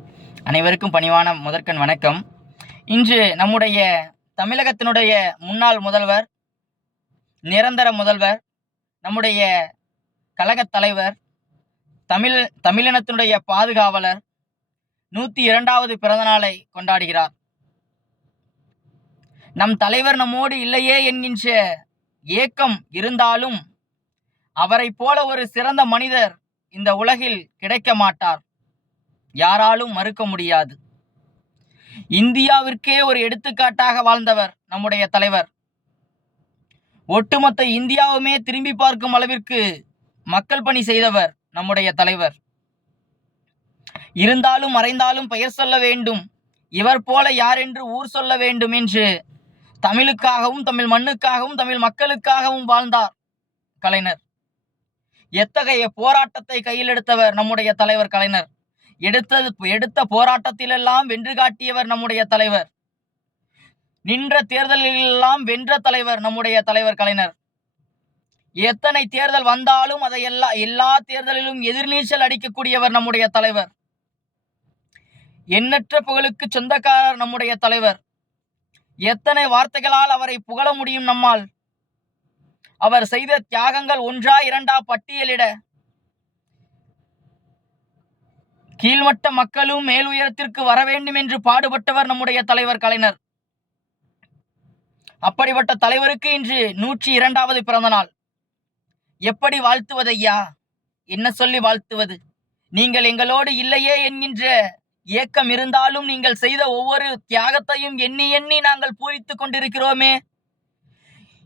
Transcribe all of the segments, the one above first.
அனைவருக்கும் பணிவான முதற்கண் வணக்கம். இன்று நம்முடைய தமிழகத்தினுடைய முன்னாள் முதல்வர், நிரந்தர முதல்வர், நம்முடைய கழகத் தலைவர், தமிழினத்தினுடைய பாதுகாவலர் 102வது பிறந்த நாளை கொண்டாடுகிறார். நம் தலைவர் நம்மோடு இல்லையே என்கின்ற ஏக்கம் இருந்தாலும் அவரை போல ஒரு சிறந்த மனிதர் இந்த உலகில் கிடைக்க மாட்டார், யாராலும் மறுக்க முடியாது. இந்தியாவிற்கே ஒரு எடுத்துக்காட்டாக வாழ்ந்தவர் நம்முடைய தலைவர். ஒட்டுமொத்த இந்தியாவுமே திரும்பி பார்க்கும் அளவிற்கு மக்கள் பணி செய்தவர் நம்முடைய தலைவர். இருந்தாலும் மறைந்தாலும் பெயர் சொல்ல வேண்டும், இவர் போல யார் என்று ஊர் சொல்ல வேண்டும் என்று தமிழுக்காகவும் தமிழ் மண்ணுக்காகவும் தமிழ் மக்களுக்காகவும் வாழ்ந்தார் கலைஞர். எத்தகைய போராட்டத்தை கையில் எடுத்தவர் நம்முடைய தலைவர் கலைஞர். எடுத்த போராட்டத்திலெல்லாம் வென்று காட்டியவர் நம்முடைய தலைவர். நின்ற தேர்தலிலெல்லாம் வென்ற தலைவர் நம்முடைய தலைவர் கலைஞர். எத்தனை தேர்தல் வந்தாலும் அதை எல்லா தேர்தலிலும் எதிர்நீச்சல் அடிக்கக்கூடியவர் நம்முடைய தலைவர். எண்ணற்ற புகழுக்கு சொந்தக்காரர் நம்முடைய தலைவர். எத்தனை வார்த்தைகளால் அவரை புகழ முடியும் நம்மால்? அவர் செய்த தியாகங்கள் ஒன்றா இரண்டா பட்டியலிட கீழ்மட்ட மக்களும் மேல் உயரத்திற்கு வர வேண்டும் என்று பாடுபட்டவர் நம்முடைய தலைவர் கலைஞர். அப்படிப்பட்ட தலைவருக்கு இன்று 102வது பிறந்த நாள். எப்படி வாழ்த்துவதையா? என்ன சொல்லி வாழ்த்துவது? நீங்கள் எங்களோடு இல்லையே என்கின்ற ஏக்கம் இருந்தாலும் நீங்கள் செய்த ஒவ்வொரு தியாகத்தையும் எண்ணி எண்ணி நாங்கள் பூரித்து கொண்டிருக்கிறோமே.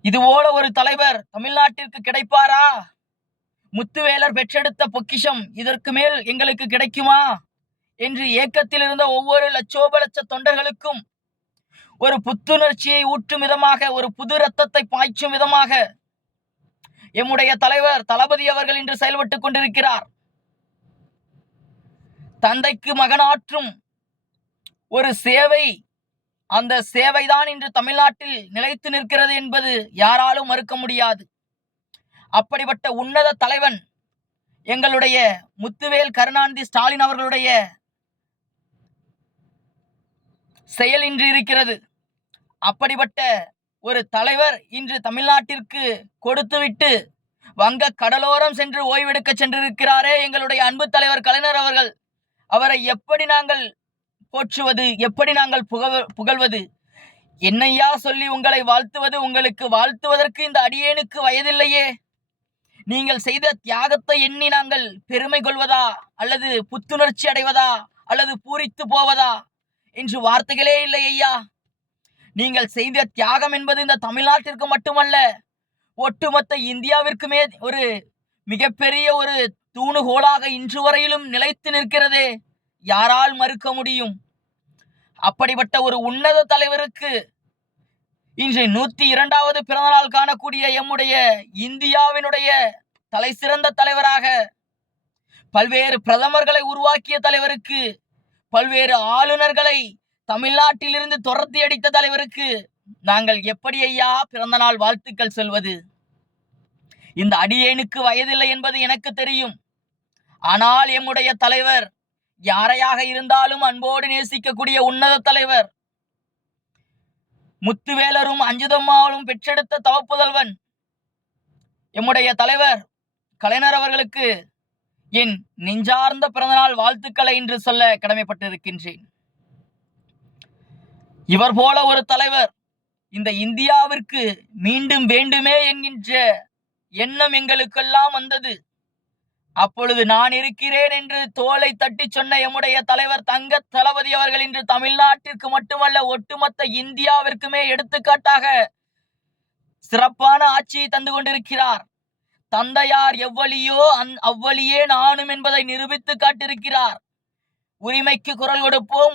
இதுபோல ஒரு தலைவர் தமிழ்நாட்டிற்கு கிடைப்பாரா? முத்துவேலர் பெற்றெடுத்த பொக்கிஷம் இதற்கு மேல் எங்களுக்கு கிடைக்குமா என்று ஏக்கத்தில் இருந்த ஒவ்வொரு லட்ச தொண்டர்களுக்கும் ஒரு புத்துணர்ச்சியை ஊற்றும் விதமாக, ஒரு புது ரத்தத்தை பாய்ச்சும் விதமாக எம்முடைய தலைவர் தளபதி அவர்கள் இன்று செயல்பட்டு கொண்டிருக்கிறார். தந்தைக்கு மகனாற்றும் ஒரு சேவை, அந்த சேவைதான் இன்று தமிழ்நாட்டில் நிலைத்து நிற்கிறது என்பது யாராலும் மறுக்க முடியாது. அப்படிப்பட்ட உன்னத தலைவன் எங்களுடைய முத்துவேல் கருணாநிதி ஸ்டாலின் அவர்களுடைய செயல் இன்று இருக்கிறது. அப்படிப்பட்ட ஒரு தலைவர் இன்று தமிழ்நாட்டிற்கு கொடுத்துவிட்டு வங்க கடலோரம் சென்று ஓய்வெடுக்க சென்றிருக்கிறாரே எங்களுடைய அன்பு தலைவர் கலைஞர் அவர்கள். அவரை எப்படி நாங்கள் போற்றுவது, எப்படி நாங்கள் புகழ்வது? என்னையா சொல்லி உங்களை வாழ்த்துவது? உங்களுக்கு வாழ்த்துவதற்கு இந்த அடியேனுக்கு வயதில்லையே. நீங்கள் செய்த தியாகத்தை எண்ணி நாங்கள் பெருமை கொள்வதா, அல்லது புத்துணர்ச்சி அடைவதா, அல்லது பூரித்து போவதா என்று வார்த்தைகளே இல்லை ஐயா. நீங்கள் செய்த தியாகம் என்பது இந்த தமிழ்நாட்டிற்கு மட்டுமல்ல, ஒட்டுமொத்த இந்தியாவிற்குமே ஒரு மிகப்பெரிய ஒரு தூணுகோலாக இன்று வரையிலும் நிலைத்து நிற்கிறதே, யாரால் மறுக்க முடியும்? அப்படிப்பட்ட ஒரு உன்னத தலைவருக்கு இன்று 102வது பிறந்தநாள் காணக்கூடிய எம்முடைய இந்தியாவினுடைய தலை சிறந்த தலைவராக, பல்வேறு பிரதமர்களை உருவாக்கிய தலைவருக்கு, பல்வேறு ஆளுநர்களை தமிழ்நாட்டிலிருந்து துரத்தி அடித்த தலைவருக்கு நாங்கள் எப்படி ஐயா பிறந்த நாள் வாழ்த்துக்கள் சொல்வது? இந்த அடியேனுக்கு வயதில்லை என்பது எனக்கு தெரியும். ஆனால் எம்முடைய தலைவர் யாரையாக இருந்தாலும் அன்போடு நேசிக்கக்கூடிய உன்னத தலைவர். முத்துவேலரும் அஞ்சுதம்மாவும் பெற்றெடுத்த தவப்புதல்வன் எம்முடைய தலைவர் கலைஞர் அவர்களுக்கு என் நெஞ்சார்ந்த பிறந்தநாள் வாழ்த்துக்களை இன்று சொல்ல கடமைப்பட்டிருக்கின்றேன். இவர் போல ஒரு தலைவர் இந்த இந்தியாவிற்கு மீண்டும் வேண்டுமே என்கின்ற எண்ணம் எங்களுக்கெல்லாம் வந்தது. அப்பொழுது நான் இருக்கிறேன் என்று தோளை தட்டி சொன்ன எம்முடைய தலைவர் தங்க தளபதி அவர்கள் இன்று தமிழ்நாட்டிற்கு மட்டுமல்ல ஒட்டுமொத்த இந்தியாவிற்குமே எடுத்துக்காட்டாக சிறப்பான ஆட்சியை தந்து கொண்டிருக்கிறார். தந்தையார் எவ்வளியோ அவ்வளியே நானும் என்பதை நிரூபித்து காட்டிருக்கிறார். உரிமைக்கு குரல் கொடுப்போம்,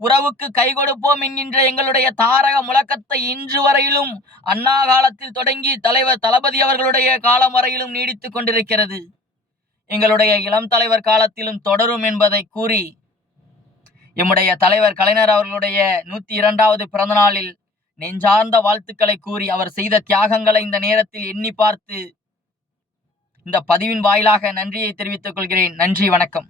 உறவுக்கு கை கொடுப்போம் என்கின்ற எங்களுடைய தாரக முழக்கத்தை இன்று வரையிலும் அண்ணா காலத்தில் தொடங்கி தலைவர் தளபதி அவர்களுடைய காலம் வரையிலும் நீடித்துக் கொண்டிருக்கிறது. எங்களுடைய இளம் தலைவர் காலத்திலும் தொடரும் என்பதை கூறி எம்முடைய தலைவர் கலைஞர் அவர்களுடைய 102வது பிறந்த நாளில் நெஞ்சார்ந்த வாழ்த்துக்களை கூறி அவர் செய்த தியாகங்களை இந்த நேரத்தில் எண்ணி பார்த்து இந்த பதிவின் வாயிலாக நன்றியை தெரிவித்துக் கொள்கிறேன். நன்றி, வணக்கம்.